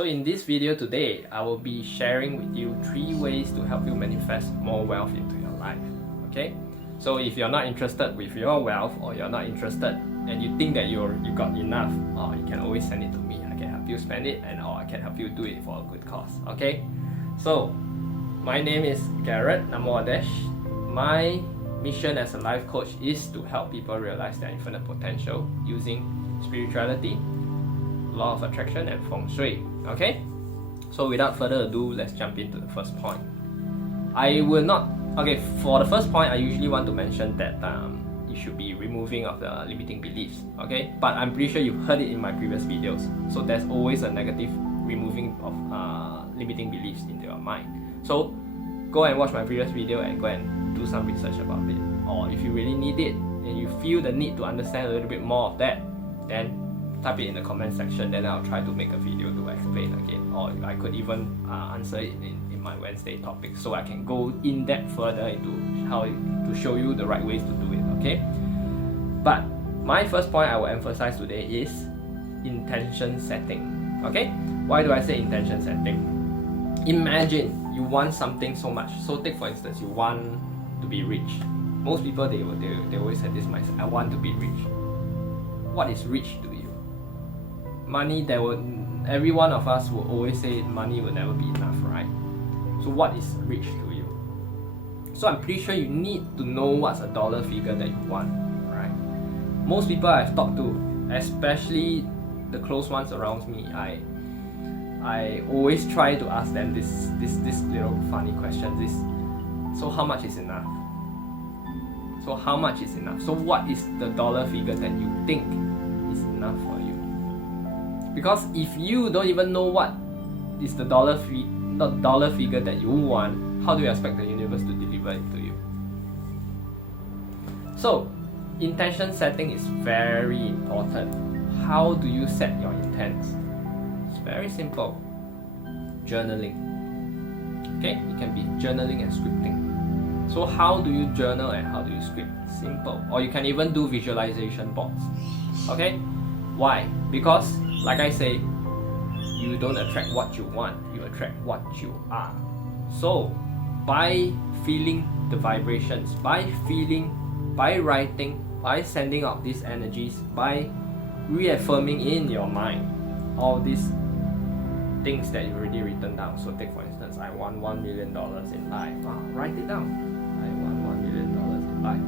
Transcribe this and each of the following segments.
So in this video today, I will be sharing with you 3 ways to help you manifest more wealth into your life. Okay? So if you're not interested with your wealth, or you're not interested and you think that you got enough, you can always send it to me. I can help you spend it, and or I can help you do it for a good cause. Okay? So my name is Garrett Namoadesh. My mission as a life coach is to help people realize their infinite potential using spirituality, law of attraction, and feng shui. Okay? So without further ado, let's jump into the first point. For the first point, I usually want to mention that you should be removing of the limiting beliefs. Okay? But I'm pretty sure you've heard it in my previous videos. So there's always a negative removing of limiting beliefs into your mind. So go and watch my previous video and go and do some research about it. Or if you really need it and you feel the need to understand a little bit more of that, then type it in the comment section, then I'll try to make a video to explain again. Or I could even answer it in my Wednesday topic, so I can go in depth further into how to show you the right ways to do it. Okay? But my first point I will emphasize today is intention setting. Okay? Why do I say intention setting? Imagine you want something so much. So take for instance, you want to be rich. Most people they always have this mindset: I want to be rich. What is rich to you? Money, every one of us will always say money will never be enough, right? So what is rich to you? So I'm pretty sure you need to know what's a dollar figure that you want, right? Most people I've talked to, especially the close ones around me, I always try to ask them this little funny question. So how much is enough? So how much is enough? So what is the dollar figure that you think is enough for you? Because if you don't even know what is the dollar figure that you want, how do you expect the universe to deliver it to you? So intention setting is very important. How do you set your intents? It's very simple. Journaling. Okay, it can be journaling and scripting. So how do you journal and how do you script? Simple. Or you can even do visualization boards. Okay? Why? Because, like I say, you don't attract what you want, you attract what you are. So, by feeling the vibrations, by writing, by sending out these energies, by reaffirming in your mind all these things that you've already written down. So take for instance, I want $1 million in life. Write it down. I want $1 million in life.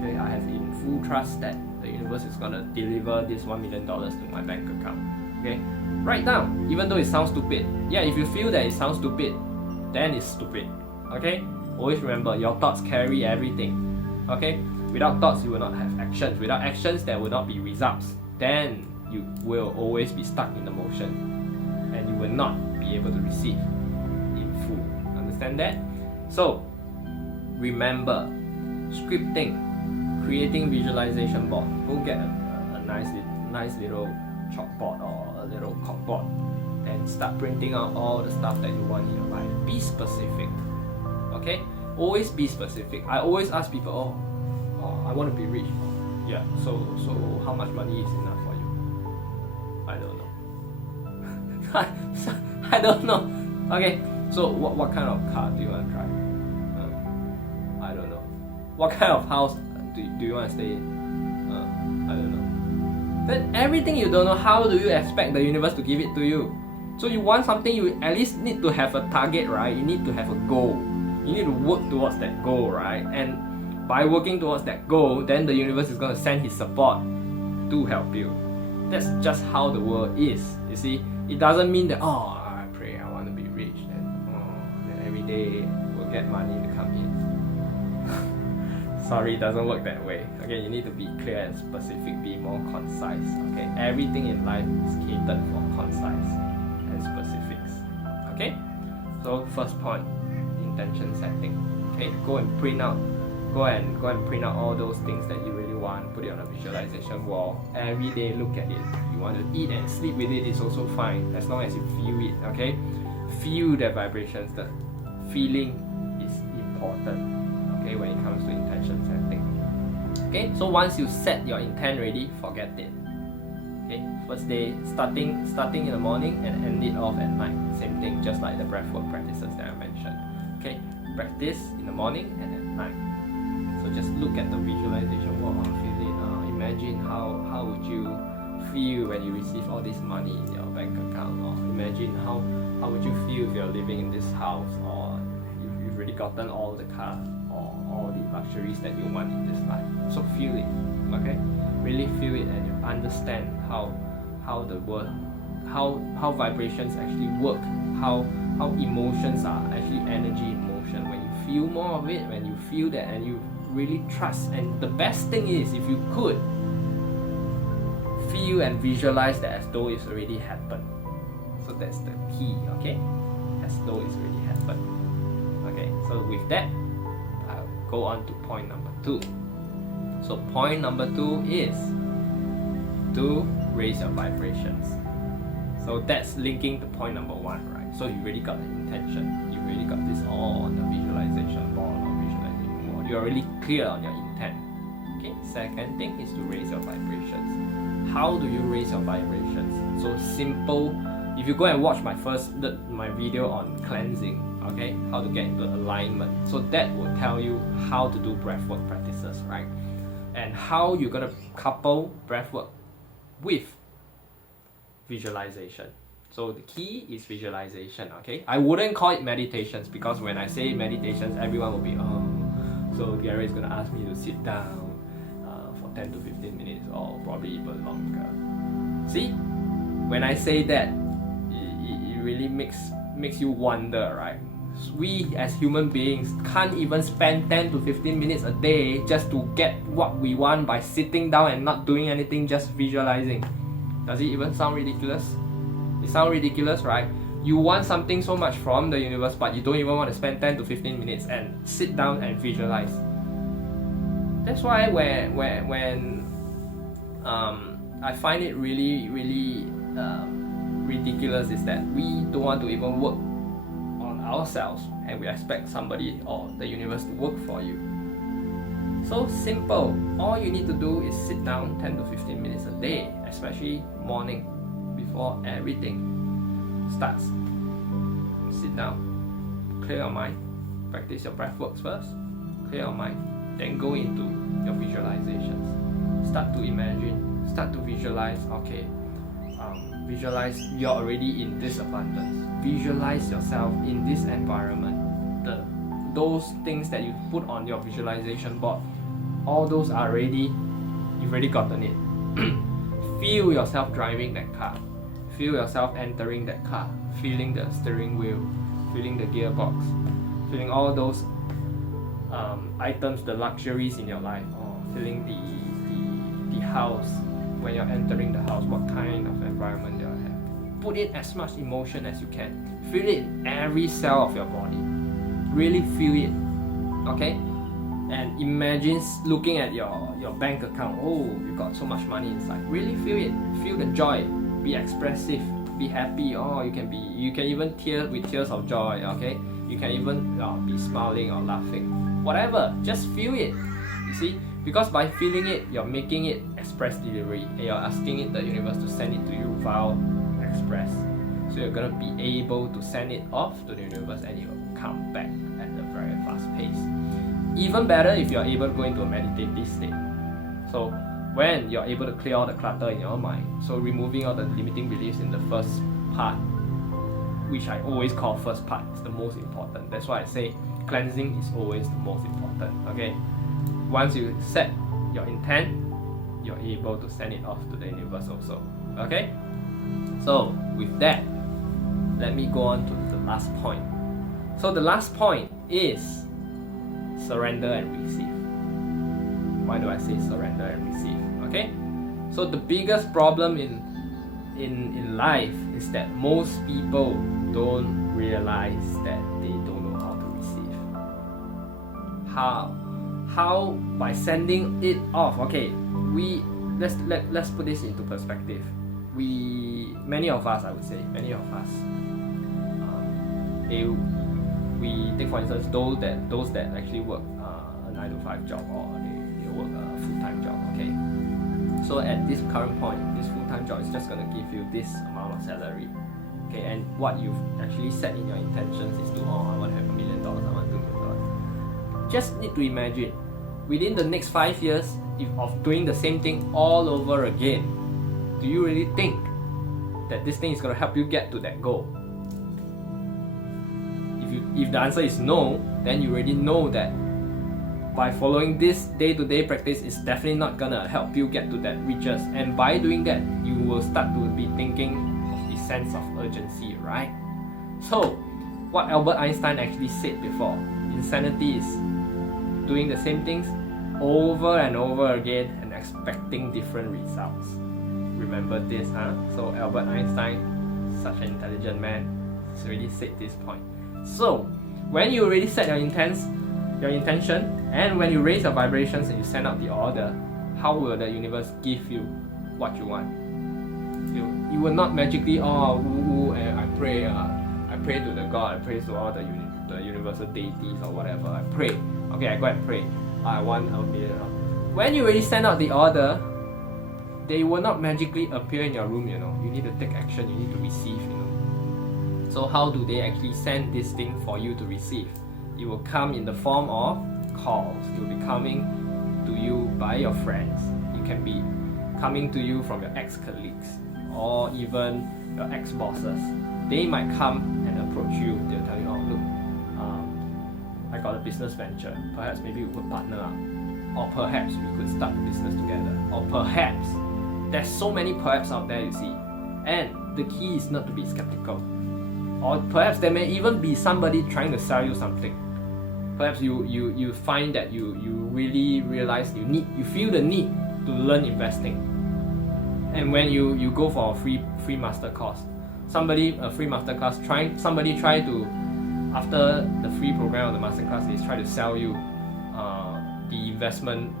Okay, I have in full trust that the universe is gonna deliver this $1 million to my bank account. Okay, write down, even though it sounds stupid. Yeah, if you feel that it sounds stupid, then it's stupid. Okay, always remember, your thoughts carry everything. Okay, without thoughts you will not have actions. Without actions there will not be results. Then you will always be stuck in the motion, and you will not be able to receive in full. Understand that? So remember, scripting, creating visualization board. Go get a nice little chalkboard or a little corkboard and start printing out all the stuff that you want in your life. Be specific. Okay? Always be specific. I always ask people, I want to be rich. Yeah, so how much money is enough for you? I don't know. I don't know. Okay, so what kind of car do you want to drive? I don't know. What kind of house do you want to stay in? I don't know. Then everything you don't know, how do you expect the universe to give it to you? So you want something, you at least need to have a target, right? You need to have a goal. You need to work towards that goal, right? And by working towards that goal, then the universe is going to send his support to help you. That's just how the world is. You see, it doesn't mean that, I pray I want to be rich, then every day we'll get money to come in. Sorry, it doesn't work that way. Okay, you need to be clear and specific, be more concise. Okay, everything in life is catered for concise and specifics. Okay, so first point, intention setting. Okay, go and print out all those things that you really want. Put it on a visualization wall. Every day, look at it. If you want to eat and sleep with it, it's also fine, as long as you feel it. Okay, feel the vibrations. The feeling is important. Okay, when it comes to intention setting. Okay, so once you set your intent ready, forget it. Okay, first day starting in the morning and end it off at night. Same thing, just like the breathwork practices that I mentioned. Okay, practice in the morning and at night. So just look at the visualization. Wow, feel it. Imagine how would you feel when you receive all this money in your bank account, or imagine how would you feel if you're living in this house, or you've already gotten all the car or all the luxuries that you want in this life. So feel it, okay? Really feel it, and you understand how the world, how vibrations actually work, how emotions are actually energy in motion. When you feel more of it, when you feel that, and you really trust, and the best thing is, if you could feel and visualize that as though it's already happened. So that's the key, okay? As though it's already happened. Okay, so with that, I'll go on to point number 2. So point number 2 is to raise your vibrations. So that's linking to point number 1, right? So you already got the intention, you already got this all on the visualization board or visualization board. You're really clear on your intent. Okay, second thing is to raise your vibrations. How do you raise your vibrations? So simple. If you go and watch my video on cleansing, okay, how to get into alignment, so that will tell you how to do breathwork practices, right? And how you're gonna couple breathwork with visualization. So the key is visualization, okay? I wouldn't call it meditations, because when I say meditations, everyone will be, so Gary is gonna ask me to sit down for 10 to 15 minutes or probably even longer. See, when I say that, it really makes you wonder, right? We as human beings can't even spend 10 to 15 minutes a day just to get what we want by sitting down and not doing anything, just visualizing. Does it even sound ridiculous? It sounds ridiculous, right? You want something so much from the universe, but you don't even want to spend 10 to 15 minutes and sit down and visualize. That's why when I find it really ridiculous is that we don't want to even work on ourselves, and we expect somebody or the universe to work for you. So simple. All you need to do is sit down 10 to 15 minutes a day, especially morning before everything starts. Sit down, clear your mind, practice your breath works first, clear your mind, then go into your visualizations. Start to imagine, start to visualize, okay, visualize you're already in this abundance. Visualize yourself in this environment. Those things that you put on your visualization board, all those are already, you've already gotten it. Feel yourself driving that car. Feel yourself entering that car, feeling the steering wheel, feeling the gearbox, feeling all those items, the luxuries in your life, or feeling the house. When you're entering the house, what kind of environment you'll have. Put in as much emotion as you can. Feel it in every cell of your body. Really feel it, okay? And imagine looking at your bank account. Oh, you got so much money inside. Really feel it. Feel the joy. Be expressive. Be happy. Oh, you can even tear with tears of joy. Okay, you can even be smiling or laughing. Whatever. Just feel it. You see, because by feeling it, you're making it express delivery, and you're asking the universe to send it to you via express. So you're gonna be able to send it off to the universe, and it will come back at a very fast pace. Even better if you're able to go into a meditative state. So when you're able to clear all the clutter in your mind, so removing all the limiting beliefs in the first part, which I always call first part, is the most important. That's why I say cleansing is always the most important. Okay, once you set your intent, you're able to send it off to the universe also. Okay, so with that, let me go on to the last point. So the last point is surrender and receive. Why do I say surrender and receive? Okay, so the biggest problem in life is that most people don't realize that they don't know how to receive. How by sending it off. Okay, let's put this into perspective. Many of us, we take for instance those that actually work a 9 to 5 job, or they work a full-time job. Okay, So at this current point, this full-time job is just going to give you this amount of salary. Okay, and what you've actually set in your intentions is to, I want to have $1 million, I want $2 million. Just need to imagine, within the next 5 years of doing the same thing all over again, do you really think that this thing is going to help you get to that goal? If the answer is no, then you already know that by following this day-to-day practice is definitely not gonna help you get to that riches. And by doing that, you will start to be thinking of the sense of urgency, right? So, what Albert Einstein actually said before, insanity is doing the same things over and over again and expecting different results. Remember this, huh? So Albert Einstein, such an intelligent man, has already said this point. So, when you already set your intention, and when you raise your vibrations and you send out the order, how will the universe give you what you want? You will not magically, I pray to the God, I pray to all the universal deities or whatever, I pray. Okay, I go and pray. I want $1 million. When you already send out the order, they will not magically appear in your room, you know. You need to take action, you need to receive, you know. So how do they actually send this thing for you to receive? It will come in the form of calls. It will be coming to you by your friends. It can be coming to you from your ex-colleagues or even your ex-bosses. They might come and approach you. They'll tell you, look, I got a business venture. Perhaps maybe we could partner up. Or perhaps we could start a business together. Or perhaps. There's so many perhaps out there, you see. And the key is not to be skeptical. Or perhaps there may even be somebody trying to sell you something. Perhaps you find that you really realize you feel the need to learn investing. And when you go for a free master course, somebody try to, after the free program of the Masterclass, they try to sell you the investment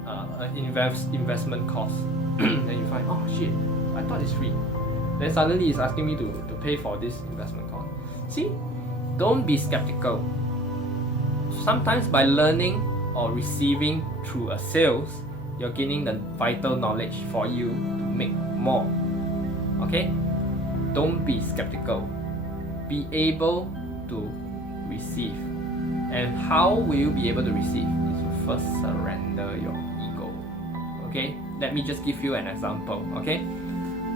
course. Then you find, oh shit, I thought it's free. Then suddenly it's asking me to pay for this investment course. See, don't be skeptical. Sometimes by learning or receiving through a sales, you're gaining the vital knowledge for you to make more. Okay? Don't be skeptical. Be able to receive. And how will you be able to receive? Is to first surrender your ego. Okay? Let me just give you an example. Okay?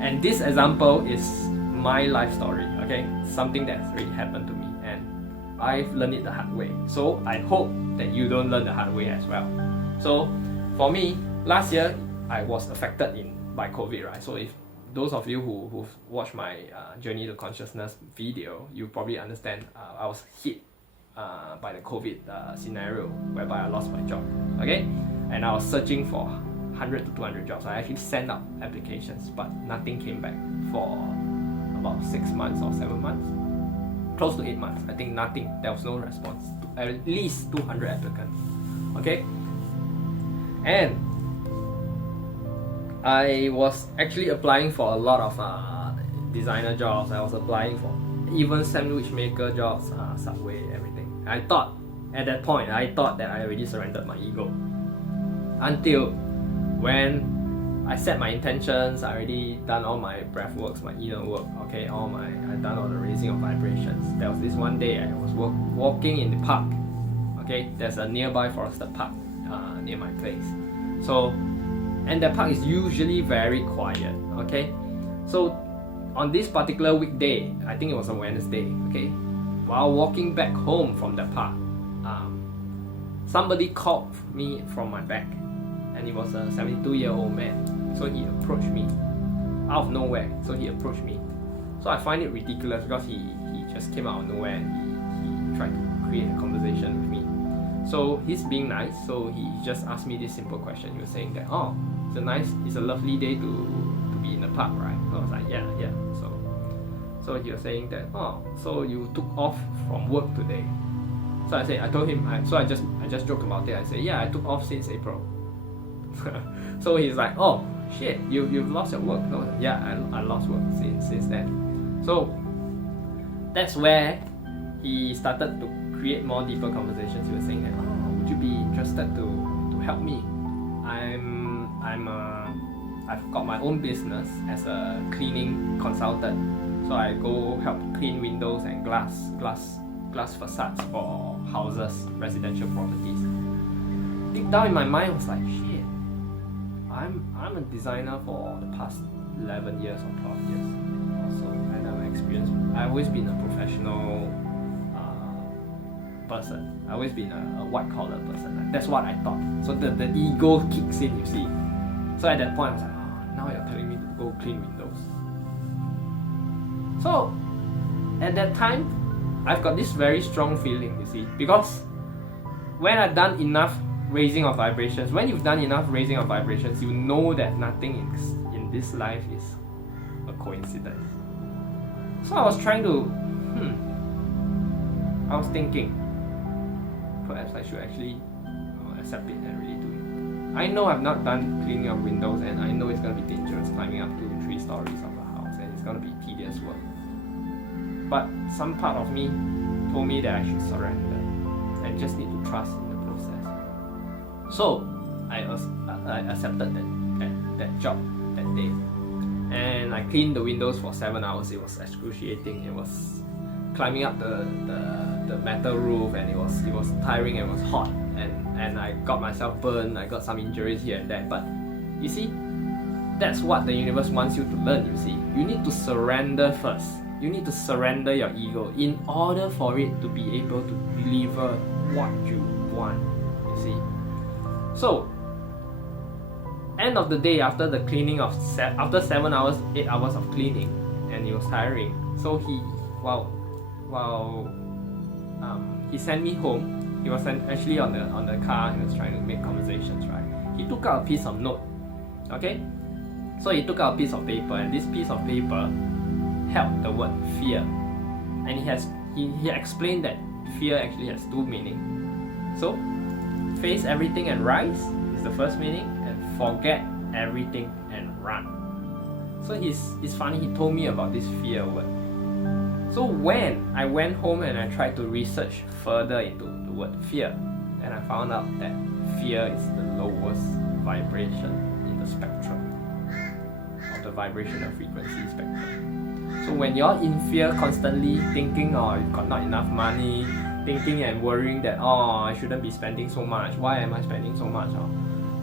And this example is my life story. Okay? Something that's really happened to me, and I've learned it the hard way. So I hope that you don't learn the hard way as well. So for me, last year I was affected by COVID, right? So if those of you who've watched my Journey to Consciousness video, you probably understand I was hit by the COVID scenario whereby I lost my job. Okay? And I was searching for 100 to 200 jobs. I actually sent out applications, but nothing came back for about 6 months or 7 months. Close to 8 months. I think nothing. There was no response. At least 200 applicants. Okay? And I was actually applying for a lot of designer jobs. I was applying for even sandwich maker jobs, Subway, everything. At that point, I thought that I already surrendered my ego. Until when I set my intentions, I already done all my breath works, my inner work, okay, I done all the raising of vibrations. There was this one day I was walking in the park, okay, there's a nearby forested park near my place. So, and that park is usually very quiet, okay. So, on this particular weekday, I think it was a Wednesday, okay, while walking back home from the park, somebody called me from my back. And he was a 72-year-old man. So he approached me out of nowhere. So he approached me. So I find it ridiculous because he just came out of nowhere and he tried to create a conversation with me. So he's being nice. So he just asked me this simple question. He was saying that, it's a lovely day to be in the park, right? So I was like, yeah. So he was saying that, so you took off from work today. So I told him, I just joked about it. I said, yeah, I took off since April. So he's like, oh shit, you've lost your work. No, yeah, I lost work since then. So that's where he started to create more deeper conversations. He was saying that, would you be interested to help me? I'm I've got my own business as a cleaning consultant. So I go help clean windows and glass facades for houses, residential properties. Deep down in my mind, I was like, shit, I'm a designer for the past 11 years or 12 years. Also, and I'm experienced. I've always been a professional person. I've always been a white collar person. That's what I thought. So the ego kicks in, you see. So at that point, I was like, oh, now you're telling me to go clean windows. So at that time, I've got this very strong feeling, you see, because when I've done enough raising of vibrations, when you've done enough raising of vibrations, you know that nothing in this life is a coincidence. So I was trying to, I was thinking, perhaps I should actually accept it and really do it. I know I've not done cleaning of windows, and I know it's going to be dangerous climbing up 2-3 stories of a house, and it's going to be tedious work. But some part of me told me that I should surrender and just need to trust in the process. So I accepted that job that day, and I cleaned the windows for 7 hours. It was excruciating. It was climbing up the metal roof, and it was tiring and it was hot, and I got myself burned. I got some injuries here and there. But you see, that's what the universe wants you to learn. You see, you need to surrender first. You need to surrender your ego in order for it to be able to deliver what you want. You see. So, end of the day, after the cleaning of after 7 hours, 8 hours of cleaning, and it was tiring. So he sent me home. He was actually on the car. He was trying to make conversations, right? He took out a piece of note. Okay, so he took out a piece of paper, and this piece of paper held the word fear, and he explained that fear actually has two meanings. So, face everything and rise is the first meaning, and forget everything and run. So it's funny, he told me about this fear word. So when I went home and I tried to research further into the word fear, and I found out that fear is the lowest vibration in the spectrum of the vibrational frequency spectrum. So when you're in fear, constantly thinking, oh, you've got not enough money, thinking and worrying that, oh, I shouldn't be spending so much, why am I spending so much? Oh,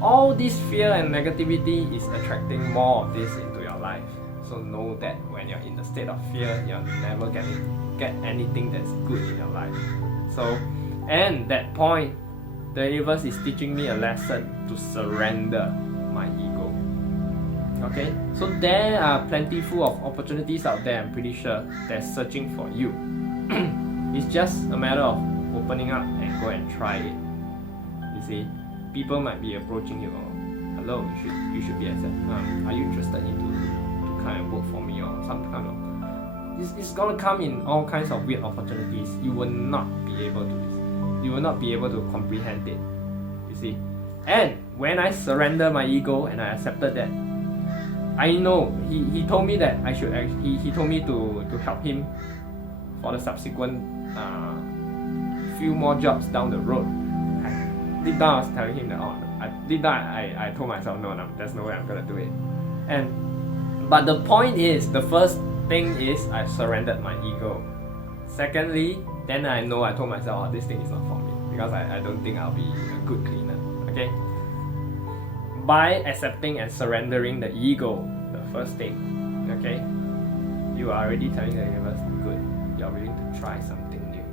all this fear and negativity is attracting more of this into your life. So know that when you're in the state of fear, you're never get anything that's good in your life. So, and that point, the universe is teaching me a lesson to surrender my ego. Okay, so there are plentiful of opportunities out there. I'm pretty sure they're searching for you. It's just a matter of opening up and go and try it. You see, people might be approaching you. Oh, hello, you should be accepted. Are you interested into to kind of work for me, or some kind of? It's gonna come in all kinds of weird opportunities. You will not be able to comprehend it. You see, and when I surrender my ego and I accepted that, I know he told me that I should actually, he told me to help him for the subsequent few more jobs down the road. Deep down I was telling him that I told myself no, there's no way I'm gonna do it. But the point is, the first thing is I surrendered my ego. Secondly, then I told myself, oh, this thing is not for me, because I don't think I'll be a good cleaner. Okay? By accepting and surrendering the ego, the first thing, okay, you are already telling the universe, good, you're willing to try something new.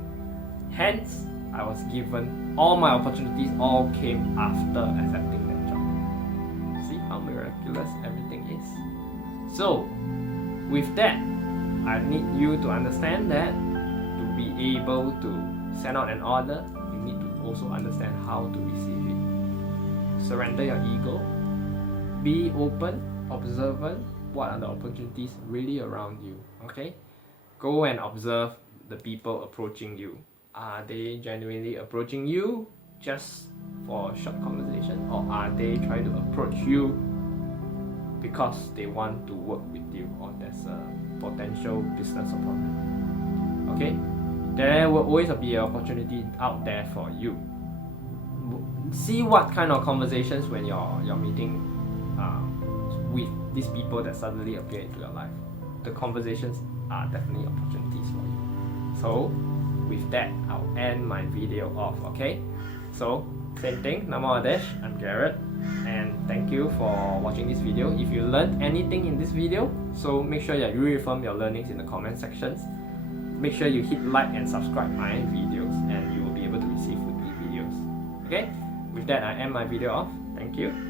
Hence, I was given all my opportunities, all came after accepting that job. See how miraculous everything is? So, with that, I need you to understand that to be able to send out an order, you need to also understand how to receive it. Surrender your ego, be open, observant. What are the opportunities really around you? Okay, go and observe the people approaching you. Are they genuinely approaching you just for a short conversation, or are they trying to approach you because they want to work with you, or there's a potential business opportunity? Okay, there will always be an opportunity out there for you. See what kind of conversations when you're meeting with these people that suddenly appear into your life. The conversations are definitely opportunities for you. So with that, I'll end my video off, okay? So same thing, Namo Adesh, I'm Garrett, and thank you for watching this video. If you learned anything in this video, so make sure that you reaffirm your learnings in the comment sections. Make sure you hit like and subscribe my videos, and you will be able to receive weekly videos. Okay? With that, I end my video off. Thank you.